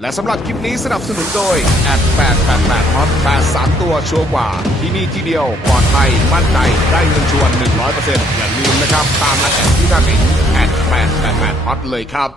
และสำหรับคลิปนี้สนับสนุนโดยแอดแปดแปดแปดฮอตแปดสามตัวชัวร์กว่าที่นี่ที่เดียวปลอดภัยมั่นใจได้เงินชวน100%อย่าลืมนะครับตามนัดแอดที่หน้าเมนแอดแปดแปดแปดฮอตเลยครับ